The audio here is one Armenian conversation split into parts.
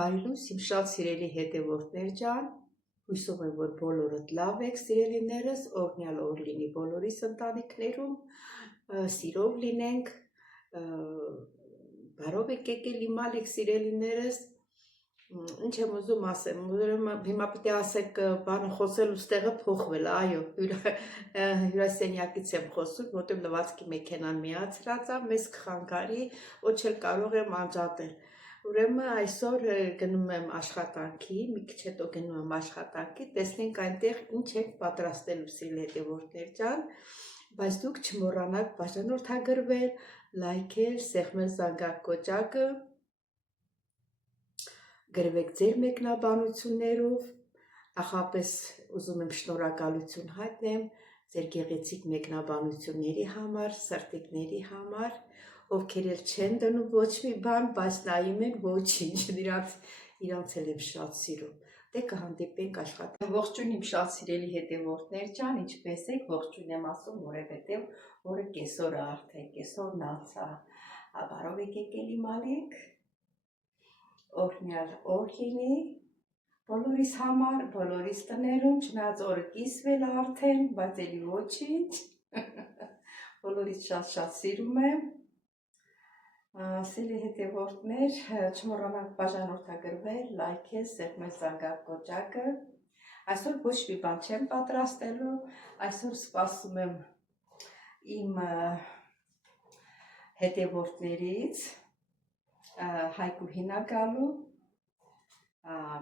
Բարելույս իմ շատ սիրելի հետևորդներ ջան, հույսով եմ, որ բոլորդ լավ եք սիրելիներս, օրհնյալ օր լինի բոլորիս ընտանիքներում, սիրով լինենք, բարով եք եկել իմալ եք սիրելիներս, ինչ եմ ուզում ասեմ, հիմա պետք է ասեք բանը խոսել ուստեղը փոխվել, այո, հյուրասենյակից եմ խոսում, որտեղ լվացքի մեքենան միացրած է, մեզ կխանգարի, ոչ էլ կարող եմ անջատել։ Ուրեմն այսօր գնում եմ աշխատանքի, մի քիչ հետո գնում եմ աշխատանքի, տեսնենք այնտեղ ինչ ենք պատրաստելու սիրելի հետևորդներ ջան, բայց դուք չմոռանաք բաժանորդագրվել, լայքել, սեղմել զանգակ կոճակը, գրվեք ձեր մեկնաբանություններով, նախապես ուզում եմ շնորհակալություն հայտնեմ ձեր գեղեցիկ մեկնաբանությունների համար, սրտիկների համար, ովքեր էլ չեն դնում ոչ մի բան, բայց նայում են ոչինչ, իրանց էլ եմ շատ սիրում։ Դե կհանդիպենք աշխատանքում։ Ողջույն իմ շատ սիրելի հետևորդներ ջան, ինչպես եք, ողջույն եմ ասում, որովհետև օրը կեսօրը արդեն, կեսօրն անցա, բարով եք եկել իմալեք, օրհնյալ օր լինի բոլորիս համար, բոլորիս տներում, չնայած օրը կիսվել արդեն, բայց էլի ոչինչ, բոլորից շատ սիրում եմ։ Սիրելի հետևորդներ, չմոռանաք բաժանորդագրվել, լայքել, սեղմել զանգակ կոճակը։ Այսօր ոչ մի բան չեմ պատրաստելու, այսօր սպասում եմ իմ հետևորդներից Հայկուհին գալու,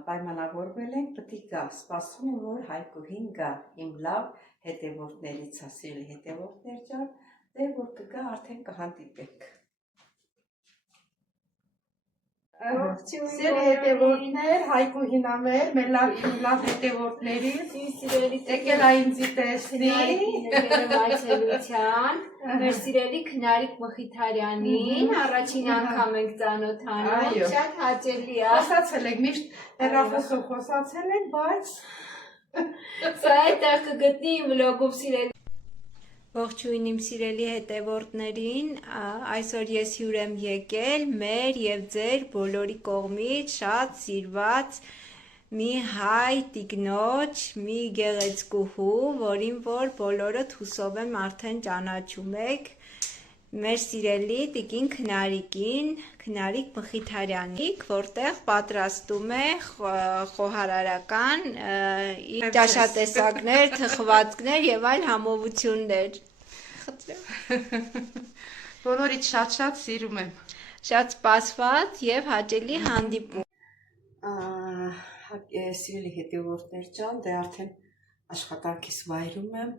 պայմանավորվել ենք, պետք է գա, սպասում եմ, որ Հայկուհին գա, իմ լավ հետևորդներից, սիրելի հետևորդներ ջան, դե որ կգա, արդեն կհանդիպենք։ Սիրելի հետևորդներ, Հայկուհին ամեր, մեր լավ հետևորդներից, եկել է ինձի տեսնի, մեր սիրելի Քնարիկ Մխիթարյանին, առաջին անգամ ենք ծանոթանում, շատ հաճելի է։ Խոսացել ենք, միշտ հեռախոսով խոսացել ենք, բայց սա այդտեղ կգտնի իմ վլոգում սիրելի։ Ողջույն իմ սիրելի հետևորդներին, այսօր ես հյուր եմ եկել մեր և ձեր բոլորի կողմից շատ սիրված մի հայ տիկնոջ, մի գեղեցկուհու, որին որ բոլորդ հուսով եմ արդեն ճանաչում եք, մեր սիրելի տիկին Քնարիկին, Քնարիկ Մխիթարյանին, որտեղ պատրաստում է խոհարարական ճաշատեսակներ, թխվածքներ և այլ համովություններ։ Բոլորից շատ սիրում եմ։ Շատ սպասված և հաճելի հանդիպում։ Սիրելի հետևորդներ ջան, դե արդեն աշխատանքիս վայրում եմ,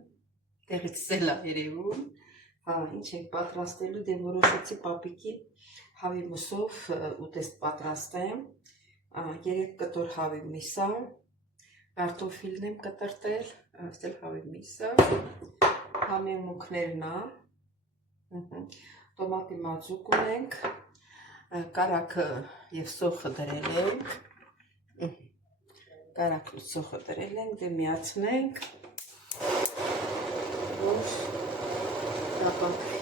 տեղից էլ երևում, ինչ ենք պատրաստելու, դե որոշեցի պապիկին հավի մսով ուտեստ պատրաստեմ, 3 կտոր հավի միսա, կարտոֆիլն եմ կտրտել, այստեղ հավի միսը, համի մուկներն է, տոմատի մածուկ ունենք, կարագը և սոխը դրել ենք, կարագն ու սոխը դրել ենք, դե միացնենք, որ դապակվի։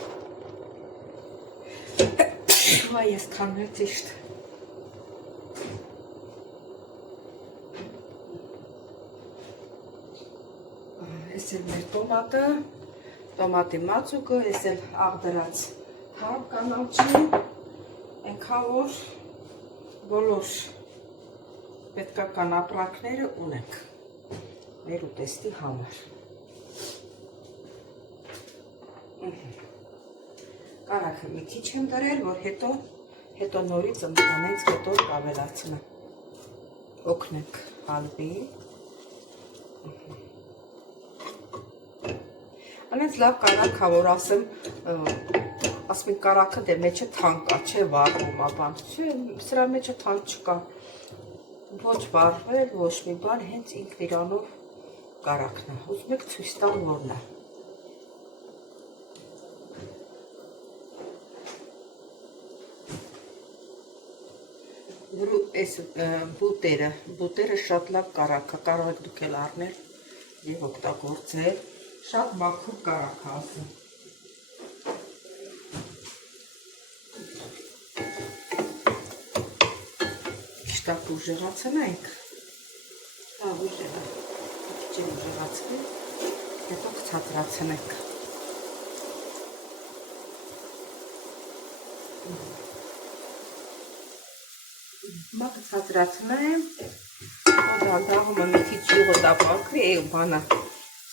Վայ, ես քանդվեց ճիշտ։ Ես էլ մեր տոմատը, տոմատի մածուկը, ես էլ աղդրած հավ կանաչի, ենքան որ բոլոր պետքական ապրանքները ունենք մեր ուտեստի համար։ Կարագը մի քիչ եմ դրել, որ հետո նորից անենց հետո ավելացնեմ, օգնենք հալվի։ Անենց լավ կարագ հա, որ ասեմ, ասում են կարակը դե մեջը թանկ է, չէ վառվում է բան։ Սրա մեջը թանկ չկա։ Ոչ վառվել, ոչ մի բան, հենց ինքն իրանով կարակն է։ Ուզում եք ցույց տամ որն է։ Այս բուտերը շատ լավ կարակ է, կարող եք դուք էլ առնել և օգտագործել, շատ մաքուր կարակ է ասում։ Շտակ ուժեղացնենք, քիչ ուժեղացնենք, հետո կցածրացնենք։ Հիմա կցածրացնեմ, դանդաղումը մի քիչ յուղը տապակվի, բանը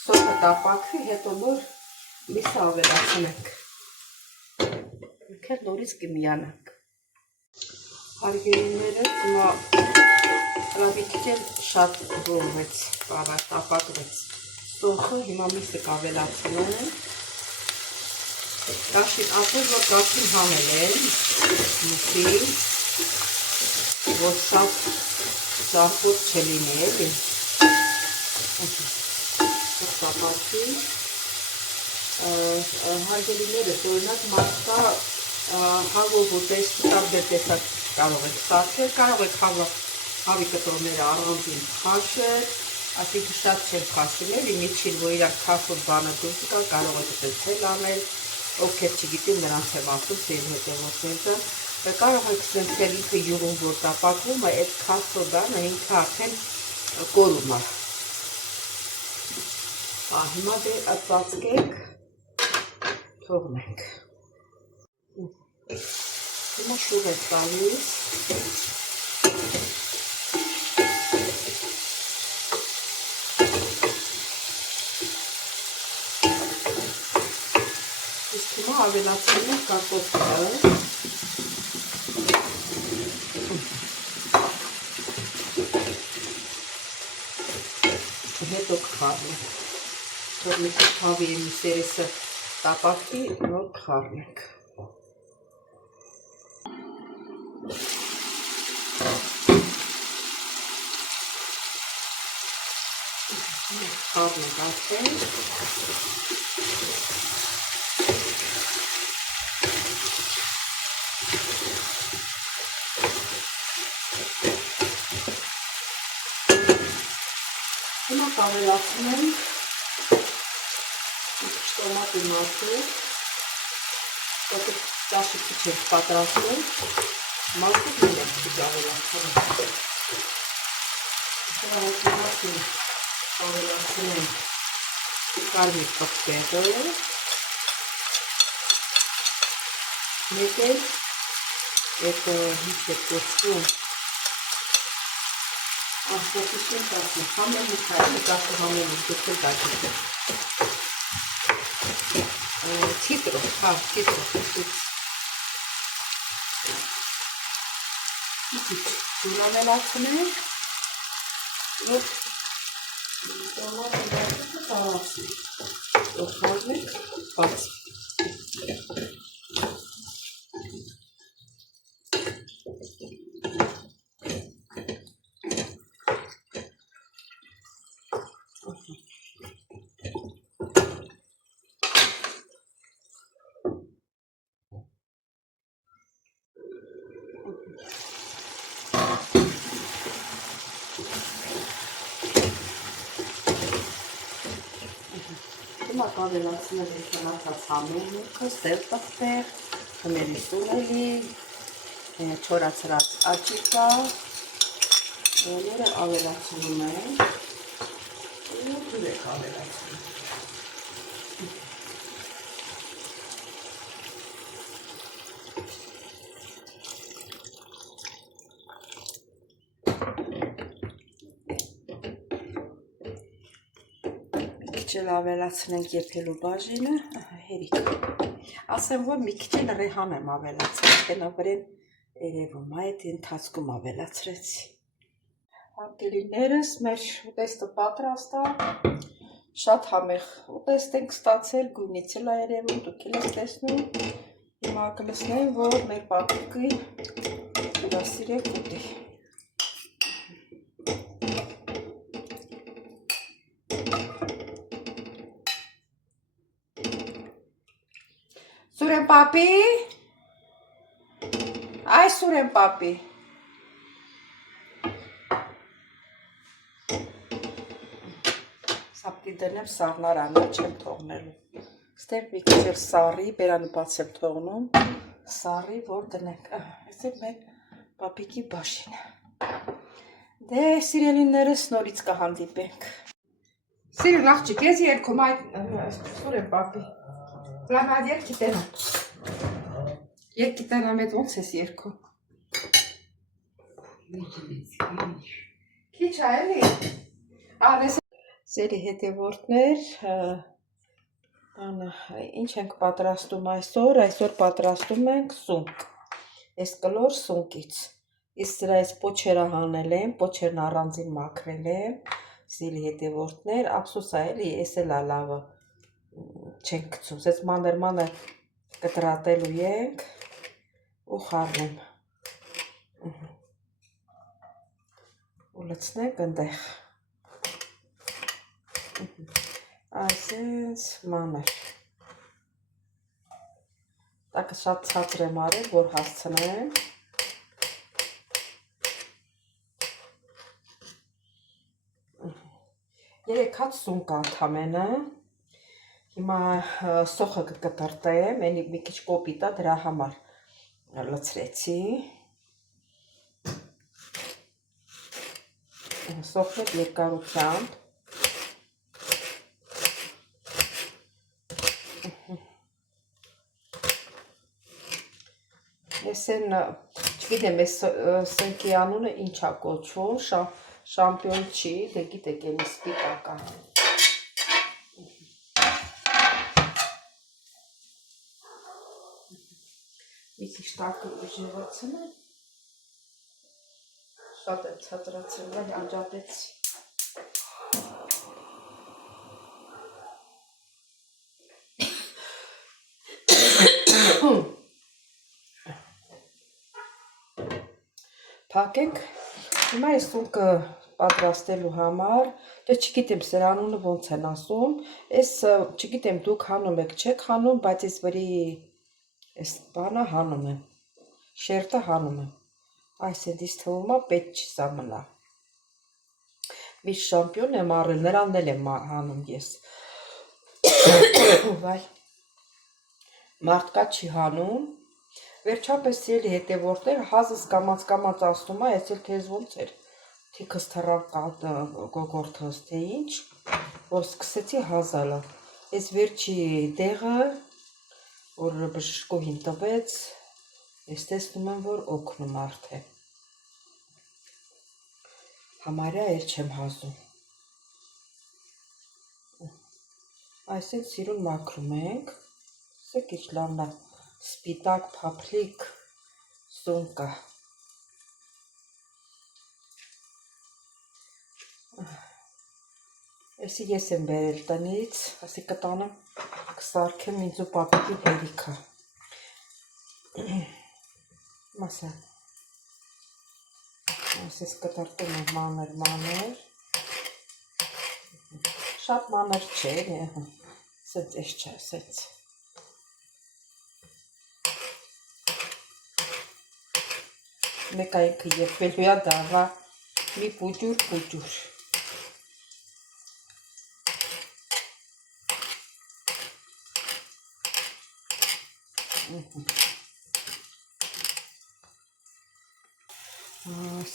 սոթը տապակվի, հետո նոր միսը ավելացնենք։ Եկել նորից կմիանանք։ Հարգելիները հիմա ռաբիկիջել շատ բողվեց, տապակվեց։ Սոթը հիմա միսը կավելացնեմ։ Կաշին ասել, որ կաշին համել եմ, մսի, որ շատ զարպոտ չլինի էլի։ Տապակի։ Հարգելիներս, օրինակ մարդկա հավով ուտեստի տարբեր տեսակ կարող եք սարքել, կարող եք հավի կտրոնները առանձին խաշել, այսինքն շատ չեն խաշել, էլի միջին, որ իրար քաշոտ բանը դուրս կա, կարող եք այդպես անել, ովքեր չգիտեն, նրանց եմ ասում, թե իմ հետևորդները, կարող եք սենցել ինքը յուղում, որ տապակվում է, այդ քաշոտ բանը ինքը արդեն կորում է։ Հիմա դե ծածկենք, թողնենք։ Հիմա շուռ է տալիս։ Իսկ հիմա ավելացնում ենք կարտոֆիլը։ Հետո կխառնենք։ Թող մի քիչ հավի միսերեսը տապակվի, նոր կխառնենք։ Խառնենք արդեն։ Հիմա կավելացնենք մի քիչ տոմատի մածու, որտեղ ճաշի քիչ ենք պատրաստում, մածու դինենք քիչ ավելացնենք։ Ավելացնենք կարմիր պղպեղը, մեկ էլ այդ ինչ է կոչվում, Աստվածություն տասնի, համեմուք հայտնի տասը համեմուք, դուքել տասնի։ Ցիտրոս, ցիտրոս։ Դուր ավելացնենք, որ տոմատը տարածի, որ խառնենք, բացի։ Հիմա կավելացնել ենք մնացած համեմուքը, սև պղպեղ, խմելի սունելի, չորացրած աճիկա, որը ավելացնում ենք, ու դուր եք ավելացնում։ Քիչ ավելացնենք եփելու բաժինը, հերիք։ Ասեմ, որ մի քիչ ռեհան եմ ավելացրել, տնավրեն երևում, այդ ընթացքում ավելացրեցի։ Հարգելիներս, մեր ուտեստը պատրաստ է, շատ համեղ ուտեստ ենք ստացել, գույնից էլ է երևում, դուք էլ եք տեսնում։ Հիմա կլսնեմ, որ մեր պապիկի դասիրեք ուտի։ Սուրեն պապի, այ Սուրեն պապի։ Սապտի դնեմ սառնարանը չեմ թողնելու։ Ստեղ մի քիչ էլ սառի, բերանուբաց եմ թողնում, սառի, որ դնենք։ Այս է մեր պապիկի բաշինը։ Դե սիրելիներս նորից կհանդիպենք։ Սիրուն աղջիկ, ես երգում այդ Սուրեն պապի։ Լավ երգ գիտենամ։ Երգ գիտենամ այդ ոնց ես երգում։ Քիչ է էլի։ Սերի հետևորդներ, ինչ ենք պատրաստում այսօր, այսօր պատրաստում ենք սունկ, այս կլոր սունկից, իսկ սրա այս պոչերը հանել եմ, պոչերն առանձին մաքրել եմ, սերի հետևորդներ, ափսոս է էլի, ես էլ լավը չենք գցում, սենց մանր կտրատելու ենք ու խառնեմ, ու լցնենք ընդեղ, այսենց մանր, տակը շատ ցածր եմ արել, որ հասցնեմ, երեք հատ սունկ անդամենը, հիմա սոխը կկտրտեմ, ենի մի քիչ կոպիտ է, դրա համար լցրեցի, սոխն է երկարությամբ, ես են, չգիտեմ, ես սնկի անունը ինչ է կոչվում, շամպիոն չի, դե գիտեք էլի սպիտակ է։ Մի քիչ տակը ուժեղացնեմ, շատ եմ ցածրացրել, այլ անջատեցի։ Փակենք, հիմա այս սունկը պատրաստելու համար, դե չգիտեմ սրա անունը ոնց են ասում, ես չգիտեմ դուք հանում եք, չեք հանում, բայց ես վրի այս բանը հանում եմ, շերտը հանում եմ, այս էդ իս թվում է պետք չի սա մնա, միշտ շամպիոն եմ առել, նրանն էլ եմ հանում ես, վայ, մարդկա չի հանում, վերջապես ելի հետևորդներ, հազս կամաց ասնում է, ես էլ թեզ ոնց էր, թիքս թռավ գոգորդոս, թե ինչ, որ սկսեցի հազալը, ես վերջի դեղը, որ բժշկուհին տվեց, ես տեսնում եմ, որ օգնում արդեն, համարյա էլ չեմ հազում, այսինքն սիրուն մաքրում ենք, սեք իչ լավնա, սպիտակ փափլիկ սունկը, Էսի ես եմ բերել տնից, ասի կտանեմ կսարքեմ ինձ ու պապիկի հերիքը, մասա, ասես կտրտում եմ մանր, շատ մանր չէ, սենց ես չէ, սենց, մեկ այնքը եվվելու է դավա մի պուջուր,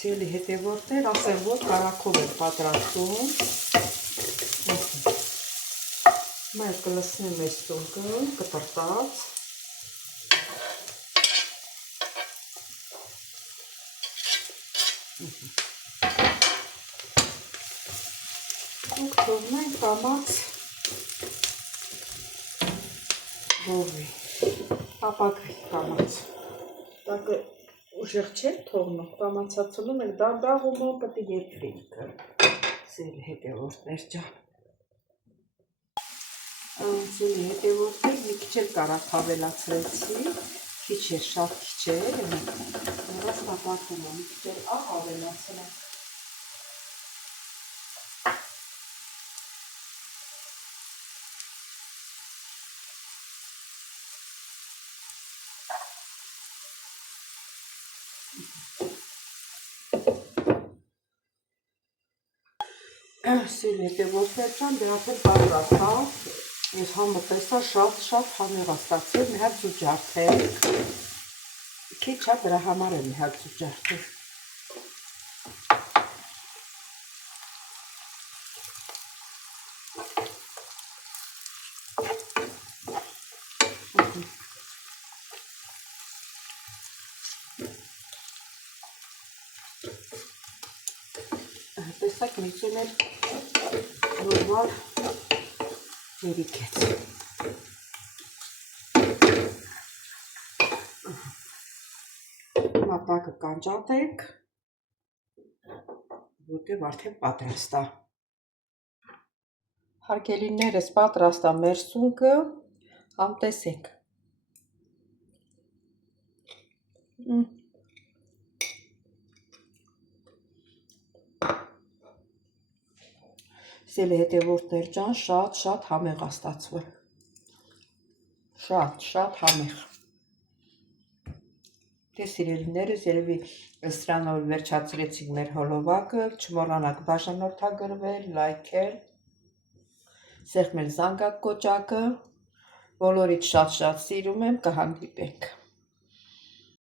Սիրելի հետևորդներ, ասեմ, որ կարակով եմ պատրաստում, Մեր կլսնեմ այս սունկը, կտրտած, Ոնք թողնենք կամաց բովի, ապակվի կամաց, տակը ուժեղ չեն թողնում, կամացացնում ենք, դանդաղումը պտի երկրի ինքը, սերի հետևորդներ ջան, սերի հետևորդներ մի քիչ էլ կարակ հավելացրեցի, քիչ է, շատ քիչ է, ռաստապակում եմ, քիչ ավելացրել եմ։ Սիրելի հետևորդներ ջան, դե արդեն պատրաստ, ես համը տեսա շատ համեղ ստացել, մի հատ զուջարդեք, քիչ է դրա համար եմ մի հատ զուջարդել։ Տեսակ միցին էլ նորմալ երիքեց։ Մատակը կանջատեք, որտև արդեն պատրաստ է։ Հարգելիներս, պատրաստ է մեր սունկը, համ տեսենք։ Սիրելի հետևորդներ ջան, շատ համեղ է ստացվել։ Շատ համեղ։ Դե սիրելիներս, երևի սրանով վերջացրեցինք մեր հոլովակը, չմոռանաք բաժանորդագրվել, լայքել, սեղմել զանգակ կոճակը, բոլորիդ շատ սիրում եմ, կհանդիպենք։